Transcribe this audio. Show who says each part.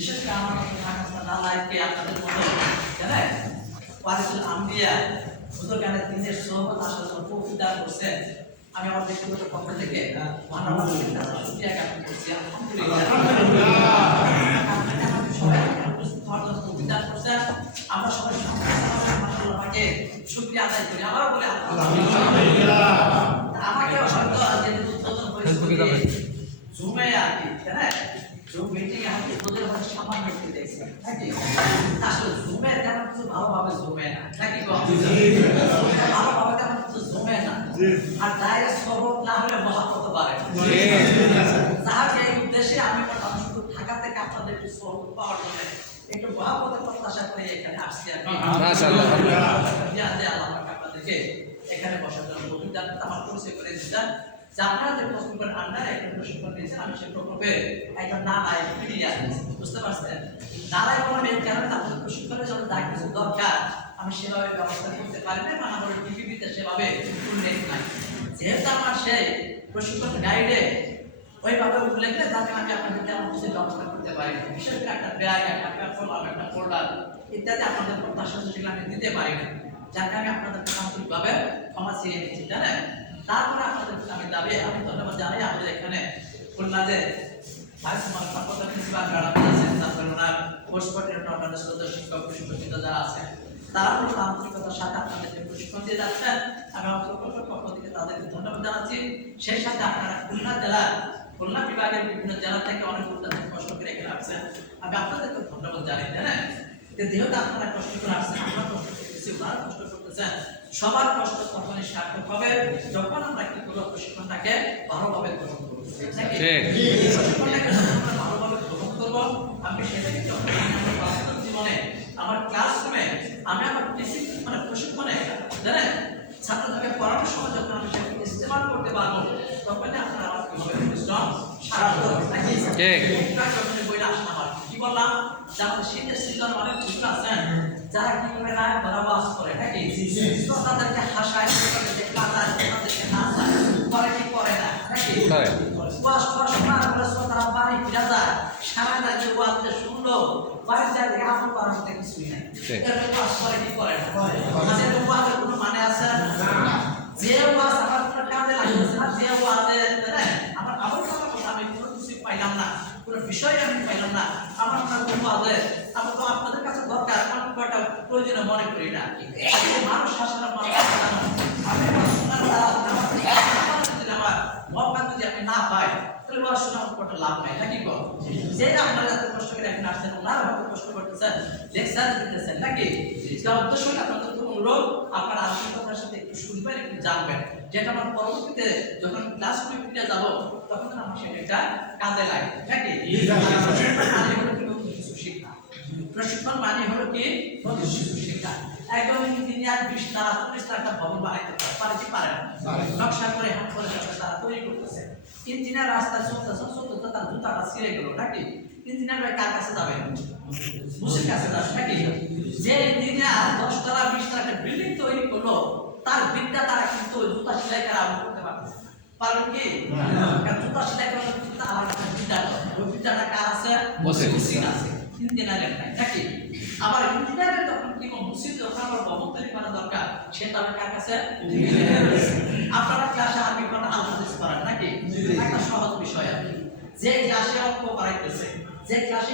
Speaker 1: বিশেষ করে আমার লাইফকে আপনাদের মতো জানেন ওয়ারিসুল আম্বিয়া হুজুর আসলে উপকার করছেন আমি আমার ব্যক্তিগত পক্ষ থেকে জ্ঞাপন করছি। আলহামদুলিল্লাহ। আমাকে আমরা সবাই মাশাআল্লাহকে শুকরিয়া আদায় করি আবারও বলি আমাকে যেহেতু উদ্বোধন হয়েছে জুমে আর কি জুম তোদের মধ্যে সামান্য একটু দেখছি। নাকি আসলে জুমে তেমন কিছু ভালোভাবে জমে না নাকি ভালোভাবে তেমন কিছু জমে না। আর ডাইরেক্ট সবক না হলে মহাপত পারে তাহলে এই উদ্দেশ্যে আমি বললাম শুধু ঢাকা থেকে আপনাদের একটু সবক পাওয়ার জন্য একটু মহাপতের প্রত্যাশা করে এখানে আসছি আর কি। আল্লাহ আপনাদেরকে এখানে বসার জন্য আমার পরিচয় করে দিচ্ছেন যে যে প্রকল্পের আন্ডারে একটা প্রশিক্ষণ দিয়েছেন আমি সেই প্রকল্পে একজন নালায় ফিরিয়ে আসছি বুঝতে পারছেন? নালায় কোনো এই কারণে আপনাদের প্রশিক্ষণের জন্য যা কিছু দরকার, আমি সেভাবে ব্যবস্থা করতে পারি না মানে আমার টিভিতে সেভাবে উল্লেখ নাই যেহেতু আমার সেই প্রশিক্ষণ গাইডে ওইভাবে উল্লেখ নেই যাতে আমি আপনাদের তেমন কিছু ব্যবস্থা করতে পারি না। বিশেষ করে একটা ব্যাগ একটা ফোল্ডার ইত্যাদি আপনাদের প্রত্যাশা সেগুলো আমি দিতে পারি না। যার কারণে আপনাদের আন্তরিকভাবে ক্ষমা চেয়ে নিচ্ছি জানেন তারপরে আপনাদের আমি দাবি, আমি ধন্যবাদ জানাই আমাদের এখানে খুলনা যে যারা আছেন, তারা আমি ধন্যবাদ জানাচ্ছি। সেই সাথে আপনারা খুলনা জেলা খুলনা বিভাগের বিভিন্ন জেলা থেকে অনেক কষ্ট করে এখানে আমি আপনাদেরকে ধন্যবাদ জানাই জানেন যেহেতু আপনারা কষ্ট করে আসছেন সবার কষ্ট তখনই সার্থক হবে যখন আমরা কি করব প্রশিক্ষণটাকে ভালোভাবে গ্রহণ করব। প্রশিক্ষণটাকে আমরা ভালোভাবে গ্রহণ করব আমি সেটাকে যখন জীবনে আমার ক্লাসরুমে আমি আমার টিচিং মানে প্রশিক্ষণে জানেন ছাত্রদেরকে পড়ানোর সময় যখন আমি সেটাকে ইস্তেমাল করতে পারব তখনই আপনারা আমার কি হবে পরিশ্রম সার্থক হবে নাকি?
Speaker 2: ঠিক।
Speaker 1: একটা যখন বইটা আসলাম আর কি। কি বললাম যে শীতের সিজন অনেক হুজুর আছেন যারা কি করে না বরাবাস করে নাকি? তো তাদেরকে হাসায় তাদেরকে কাঁদায় তাদেরকে হাসায় করে কি করে না নাকি? ওয়াশ ওয়াশ মার করে শ্রোতারা বাড়ি ফিরে যায় সারা রাজ্যে ওয়াজে শুনলো বাড়ি যায় দেখে আমল করার মতো কিছুই নাই। এরকম ওয়াশ করে কি করে না? আমাদের এরকম ওয়াজের কোনো মানে আছে? যে ওয়াজ আমার কোনো কাজে লাগতেছে না যে ওয়াজে আমার কথা আমি কোনো কিছুই পাইলাম না কোনো বিষয় আমি পাইলাম না আমার আপনার কোনো ওয়াজে আমার তো আপনাদের কাছে দরকার আমার খুব একটা প্রয়োজনীয় মনে করি না মানুষ শাসন আমি আমার শোনার দ্বারা আমার আমার যদি আমার মক্কা যদি আমি না পাই তাহলে ওয়াজ শোনা লাভ নাই। নাকি গো যে আপনারা এত কষ্ট করে এখানে আসছেন ওনারা হয়তো কষ্ট করতেছেন লেকচার দিতেছেন নাকি? তার উদ্দেশ্য আপনাদের অনুরোধ আপনারা আন্তরিকতার সাথে একটু শুনবেন একটু জানবেন। যেটা আমার পরবর্তীতে যখন ক্লাস ফিরে যাব তখন আমার সেটা কাজে লাগে নাকি মানে হলো কি নতুন কিছু শিক্ষা প্রশিক্ষণ মানে হলো কি? কিছু শিক্ষা। একদম ইঞ্জিনিয়ার বিশ তারা চল্লিশ একটা ভবন বানাইতে পারে। কি? পারে না। নকশা করে হাত করে তারা তৈরি করতেছে। ইঞ্জিনিয়ার চলতেছে চলতে তার জুতাটা ছিঁড়ে গেল নাকি? ইঞ্জিনিয়ার ভাই কার কাছে যাবে? মুসির কাছে যাবে নাকি? যে ইঞ্জিনিয়ার দশ তলা বিশ বিল্ডিং তৈরি করল তার বিদ্যা তারা কিন্তু জুতা সেলাই করা আরম্ভ করতে পারতেছে না। পারবেন কি? জুতা সেলাই করার বিদ্যা ওই বিদ্যাটা কার আছে।
Speaker 2: মুসির
Speaker 1: আছে। ইঞ্জিনিয়ারের নাই নাকি? আবার ইঞ্জিনিয়ারের কি যখন আমার ভবন তৈরি করা দরকার। কার কাছে? আপনারা ক্লাসে আরবি আলোচনা করেন নাকি? একটা সহজ বিষয় কি। যে ক্লাসে অঙ্ক করাইতেছে যে ক্লাসে